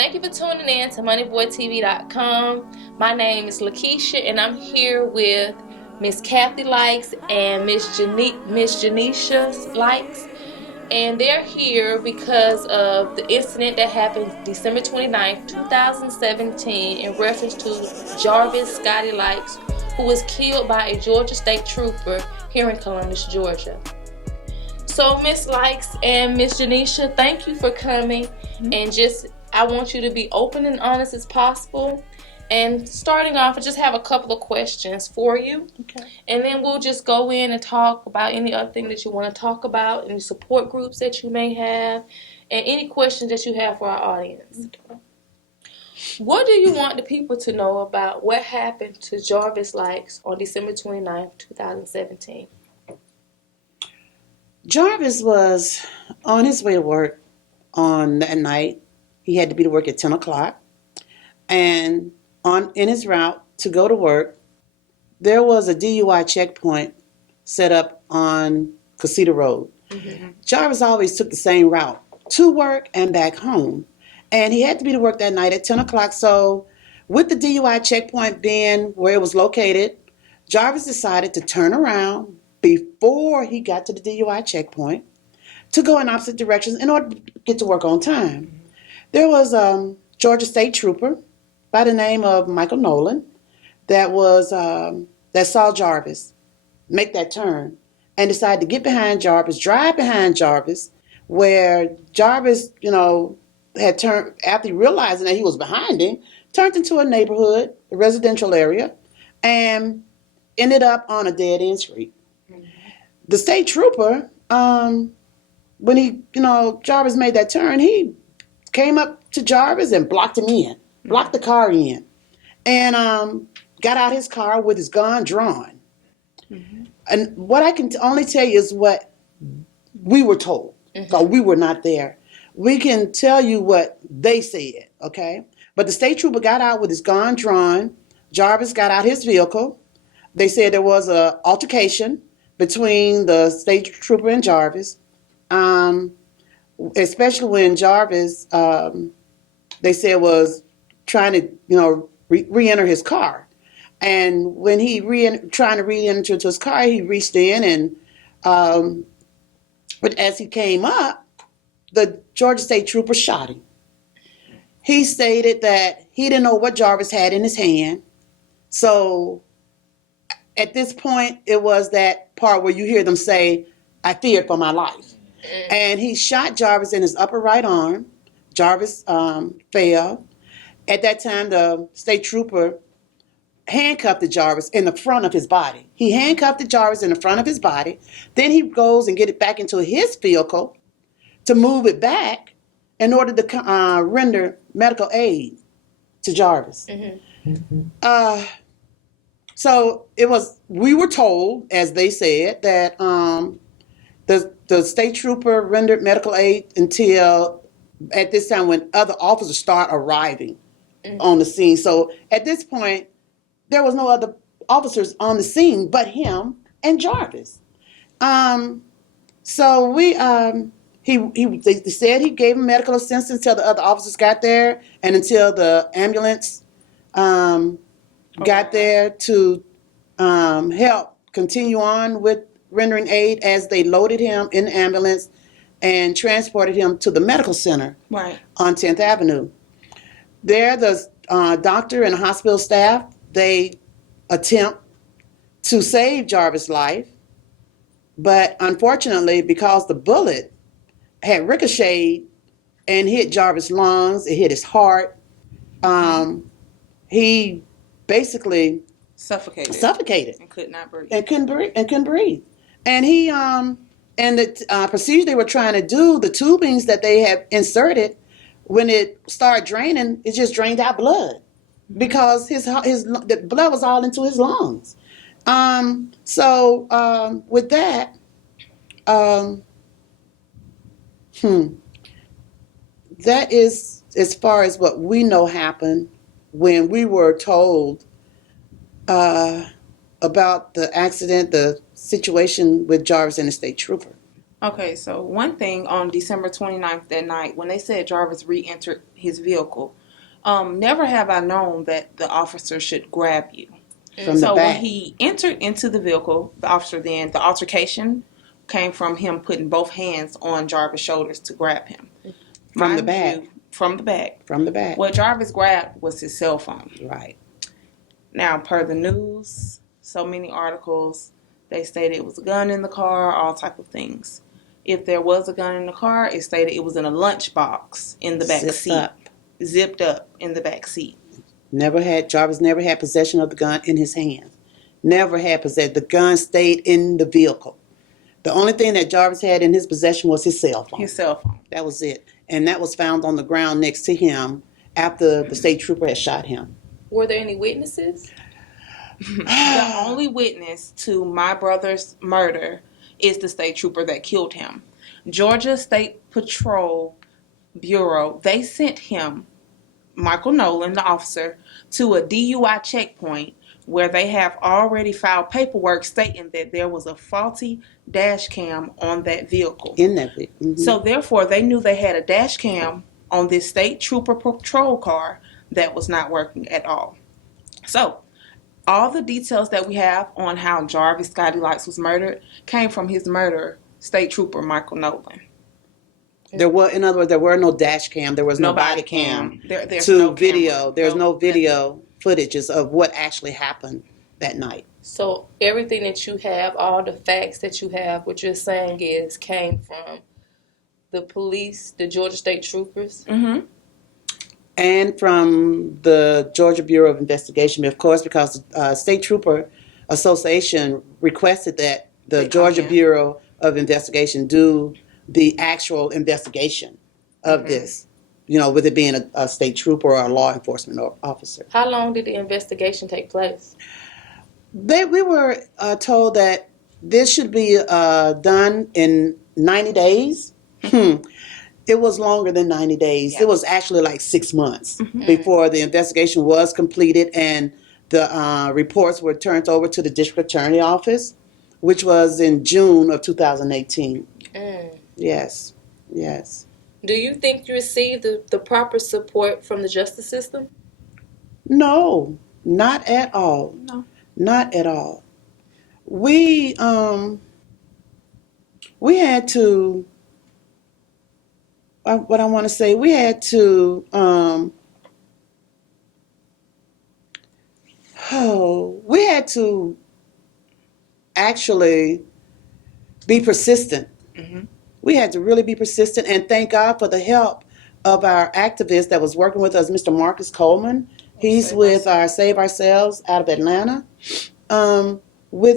Thank you for tuning in to MoneyBoyTV.com. My name is Lakeisha, and I'm here with Miss Kathy Lykes and Miss Janisha Lykes. And they're here because of the incident that happened December 29th, 2017, in reference to Jarvis Scottie Lykes, who was killed by a Georgia State Trooper here in Columbus, Georgia. So, Miss Lykes and Miss Janisha, thank you for coming. And I want you to be open and honest as possible. And starting off, I just have a couple of questions for you. Okay. And then we'll just go in and talk about any other thing that you want to talk about, any support groups that you may have, and any questions that you have for our audience. Okay. What do you want the people to know about what happened to Jarvis Lykes on December 29th, 2017? Jarvis was on his way to work on that night. He had to be to work at 10 o'clock. And in his route to go to work, there was a DUI checkpoint set up on Casita Road. Mm-hmm. Jarvis always took the same route to work and back home. And he had to be to work that night at 10 o'clock. So with the DUI checkpoint being where it was located, Jarvis decided to turn around before he got to the DUI checkpoint to go in opposite directions in order to get to work on time. There was a Georgia State Trooper by the name of Michael Nolan that saw Jarvis make that turn and decided to get behind Jarvis, drive behind Jarvis, where Jarvis, had turned, after realizing that he was behind him, turned into a neighborhood, a residential area, and ended up on a dead-end street. The state trooper, when Jarvis made that turn, he came up to Jarvis and blocked the car in, and got out his car with his gun drawn. Mm-hmm. And what I can only tell you is what we were told, because we were not there. We can tell you what they said, okay? But the state trooper got out with his gun drawn. Jarvis got out his vehicle. They said there was an altercation between the state trooper and Jarvis, especially when Jarvis, they said, was trying to, re-enter his car. And when he trying to re-enter his car, he reached in and, but as he came up, the Georgia State Trooper shot him. He stated that he didn't know what Jarvis had in his hand. So at this point, it was that part where you hear them say, "I feared for my life." And he shot Jarvis in his upper right arm. Jarvis fell. At that time, the state trooper handcuffed Jarvis in the front of his body. He handcuffed Jarvis in the front of his body. Then he goes and get it back into his vehicle to move it back in order to render medical aid to Jarvis. Mm-hmm. So we were told, as they said, that the state trooper rendered medical aid until at this time when other officers start arriving on the scene. So at this point, there was no other officers on the scene but him and Jarvis. So they said he gave him medical assistance until the other officers got there and until the ambulance got there to help continue on with rendering aid as they loaded him in the ambulance and transported him to the medical center on 10th Avenue. There, the doctor and the hospital staff, they attempt to save Jarvis' life, but unfortunately, because the bullet had ricocheted and hit Jarvis' lungs, it hit his heart, he basically suffocated and could not breathe and couldn't breathe. And he and the procedure they were trying to do, the tubings that they have inserted, when it started draining, it just drained out blood because the blood was all into his lungs. So with that, that is as far as what we know happened when we were told about the accident, the situation with Jarvis and the state trooper. Okay, so one thing on December 29th that night, when they said Jarvis re-entered his vehicle, never have I known that the officer should grab you. From the So when back. he entered into the vehicle, the altercation came from him putting both hands on Jarvis' shoulders to grab him. From the Mind back. you, from the back. From the back. What Jarvis grabbed was his cell phone. Right. Now, per the news, so many articles, they stated it was a gun in the car, all type of things. If there was a gun in the car, it stated it was in a lunchbox in the back seat. Zipped up in the back seat. Jarvis never had possession of the gun in his hands. Never had possession. The gun stayed in the vehicle. The only thing that Jarvis had in his possession was his cell phone. His cell phone. That was it. And that was found on the ground next to him after the state trooper had shot him. Were there any witnesses? The only witness to my brother's murder is the state trooper that killed him. Georgia State Patrol Bureau, they sent him, Michael Nolan, the officer, to a DUI checkpoint where they have already filed paperwork stating that there was a faulty dash cam on that vehicle. In that vehicle. Mm-hmm. So therefore, they knew they had a dash cam on this state trooper patrol car that was not working at all. So all the details that we have on how Jarvis Scottie Lykes was murdered came from his murderer, state trooper Michael Nolan. In other words, there were no dash cam. There was no body cam There's to no video. camera. There's no video footages of what actually happened that night. So everything that you have, all the facts that you have, what you're saying is came from the police, the Georgia State Troopers. Mm-hmm. And from the Georgia Bureau of Investigation, of course, because the State Trooper Association requested that the Georgia Bureau of Investigation do the actual investigation of this, with it being a state trooper or a law enforcement officer. How long did the investigation take place? We were told that this should be done in 90 days. It was longer than 90 days. Yeah. It was actually like 6 months before the investigation was completed and the reports were turned over to the district attorney office, which was in June of 2018. Yes. Do you think you received the proper support from the justice system? No, not at all. No. Not at all. We had to, what I want to say, we had to, we had to actually be persistent. Mm-hmm. We had to really be persistent, and thank God for the help of our activist that was working with us, Mr. Marcus Coleman. He's with our Save Ourselves out of Atlanta.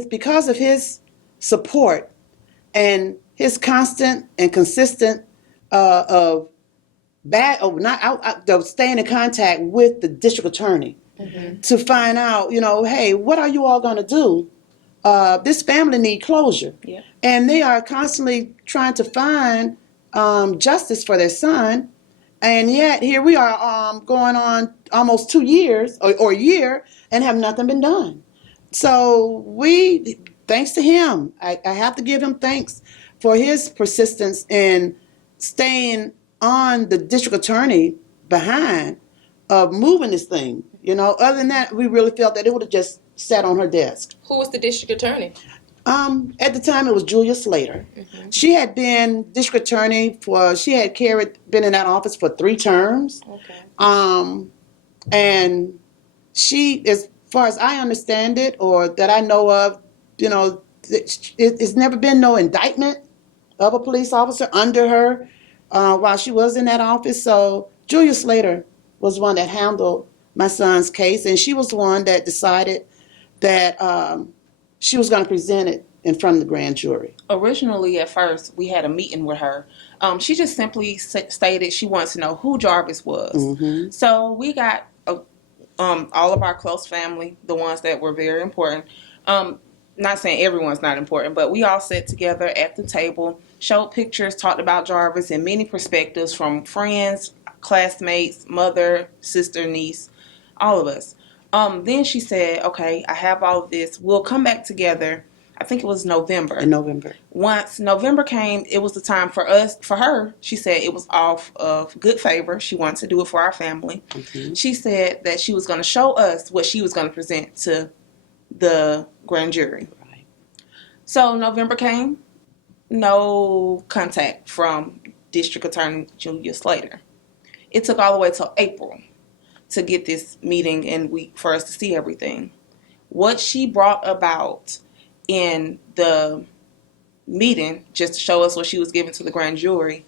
Because of his support and his constant and consistent staying in contact with the district attorney to find out, hey, what are you all going to do? This family need closure. Yeah. And they are constantly trying to find justice for their son. And yet here we are going on almost 2 years or a year and have nothing been done. So thanks to him, I have to give him thanks for his persistence in staying on the district attorney behind of moving this thing. Other than that, we really felt that it would have just sat on her desk. Who was the district attorney? At the time, it was Julia Slater. Mm-hmm. She had been district attorney been in that office for 3 terms. Okay. And she, as far as I understand it, or that I know of, it's never been no indictment of a police officer under her while she was in that office. So Julia Slater was one that handled my son's case, and she was the one that decided that she was going to present it in front of the grand jury. Originally, at first, we had a meeting with her. She just simply stated she wants to know who Jarvis was. Mm-hmm. So we got all of our close family, the ones that were very important. Not saying everyone's not important, but we all sat together at the table, showed pictures, talked about Jarvis in many perspectives from friends, classmates, mother, sister, niece, all of us. Then she said, okay, I have all of this. We'll come back together I think it was November. In November. Once November came, it was the time for her. She said it was off of good favor. She wanted to do it for our family. Mm-hmm. She said that she was going to show us what she was going to present to the grand jury. Right. So November came, no contact from District Attorney Julia Slater. It took all the way till April to get this meeting and for us to see everything. What she brought about in the meeting, just to show us what she was giving to the grand jury,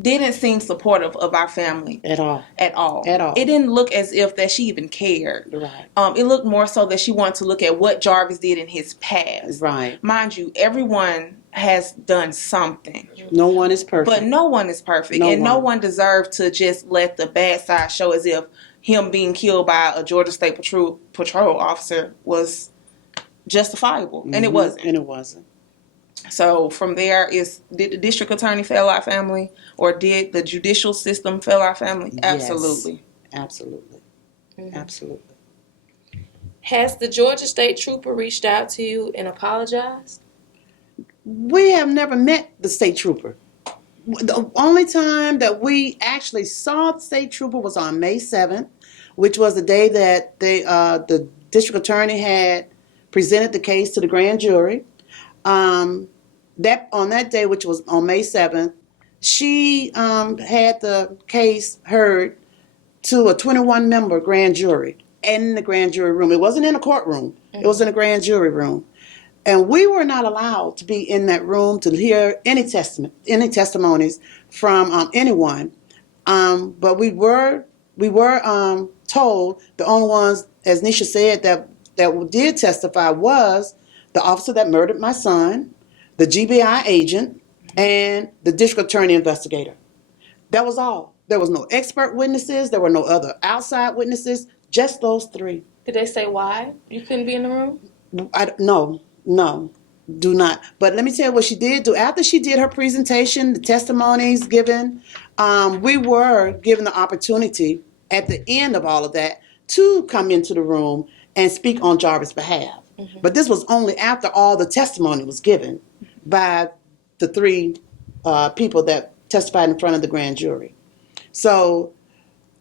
didn't seem supportive of our family at all. It didn't look as if that she even cared. Right. It looked more so that she wanted to look at what Jarvis did in his past. Right. Mind you, everyone has done something. No one is perfect. But no one is perfect. No one deserves to just let the bad side show as if him being killed by a Georgia State Patrol officer was justifiable. Mm-hmm. And it wasn't. And it wasn't. So from there, did the district attorney fail our family, or did the judicial system fail our family? Yes. Absolutely. Absolutely. Mm-hmm. Absolutely. Has the Georgia State Trooper reached out to you and apologized? We have never met the state trooper. The only time that we actually saw the state trooper was on May 7th, which was the day that the district attorney had presented the case to the grand jury. That on that day, which was on May 7th, she had the case heard to a 21-member grand jury in the grand jury room. It wasn't in a courtroom. Mm-hmm. It was in a grand jury room. And we were not allowed to be in that room to hear any testimonies from anyone. But we were told the only ones, as Nisha said, that did testify was the officer that murdered my son, the GBI agent, and the district attorney investigator. That was all. There was no expert witnesses. There were no other outside witnesses. Just those three. Did they say why you couldn't be in the room? No, do not. But let me tell you what she did do. After she did her presentation, the testimonies given, we were given the opportunity at the end of all of that to come into the room and speak on Jarvis' behalf. Mm-hmm. But this was only after all the testimony was given by the three people that testified in front of the grand jury. So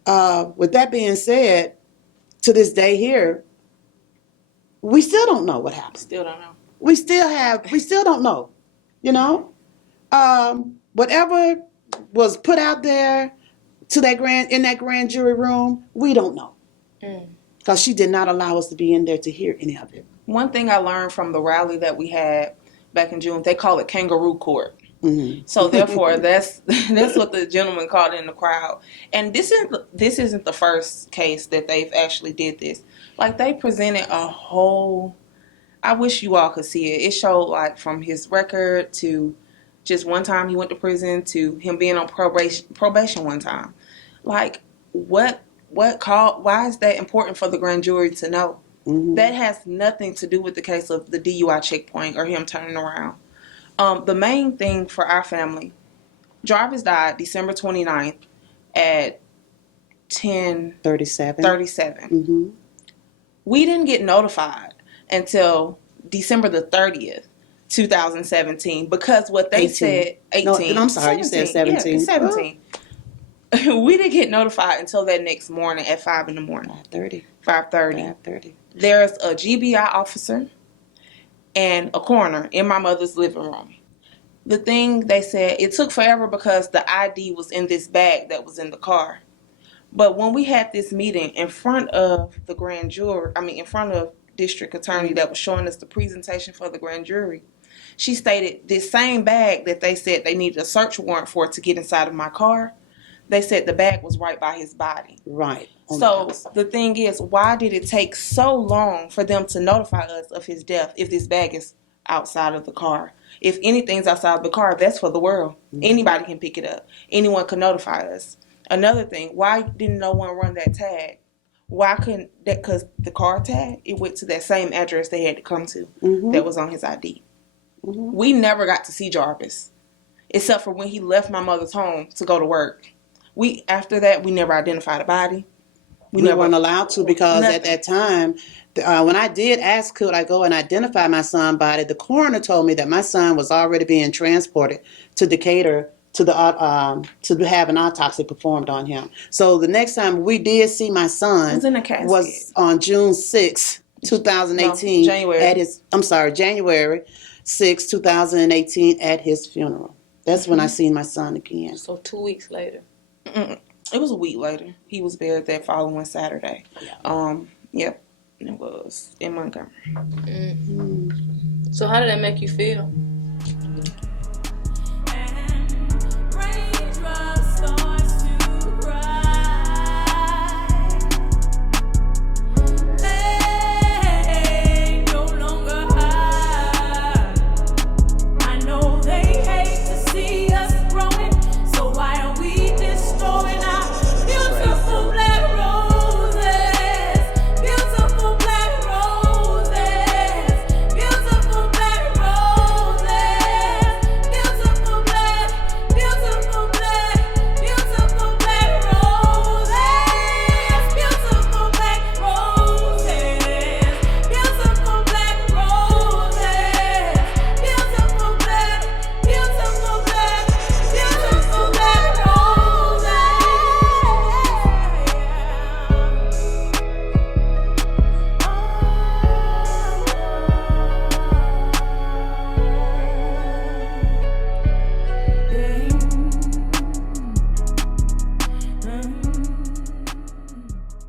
with that being said, to this day here, we still don't know what happened. Still don't know. We still don't know. You know? Whatever was put out there in that grand jury room, we don't know. Because she did not allow us to be in there to hear any of it. One thing I learned from the rally that we had back in June, they call it kangaroo court. Mm-hmm. So therefore, that's what the gentleman called in the crowd. And this isn't the first case that they've actually did this. Like, they presented a whole, I wish you all could see it. It showed, like, from his record to just one time he went to prison to him being on probation one time. Like, why is that important for the grand jury to know? Mm-hmm. That has nothing to do with the case of the DUI checkpoint or him turning around. The main thing for our family, Jarvis died December 29th at 10:37. Mm-hmm. We didn't get notified until December the 30th, 2017, because what they 18. Said, 18. No, I'm sorry, 17. You said 17. Yeah, 17. Oh. We didn't get notified until that next morning at 5 in the morning. 5:30. There's a GBI officer and a coroner in my mother's living room. The thing they said, it took forever because the ID was in this bag that was in the car. But when we had this meeting in front of the grand jury, in front of district attorney that was showing us the presentation for the grand jury, she stated this same bag that they said they needed a search warrant for to get inside of my car, they said the bag was right by his body. Right. So the thing is, why did it take so long for them to notify us of his death if this bag is outside of the car? If anything's outside of the car, that's for the world. Mm-hmm. Anybody can pick it up. Anyone can notify us. Another thing, why didn't no one run that tag? Why couldn't that? Because the car tag, it went to that same address they had to come to. Mm-hmm. That was on his ID. Mm-hmm. We never got to see Jarvis, except for when he left my mother's home to go to work. After that, we never identified a body. We weren't allowed to because Nothing. at that time, when I did ask, could I go and identify my son's body, the coroner told me that my son was already being transported to Decatur to have an autopsy performed on him. So the next time we did see my son was in a casket. Was on June 6, 2018. No, January. January 6, 2018 at his funeral. That's when I seen my son again. So 2 weeks later. It was a week later. He was buried that following Saturday. Yeah. Yep. It was in Montgomery. So how did that make you feel?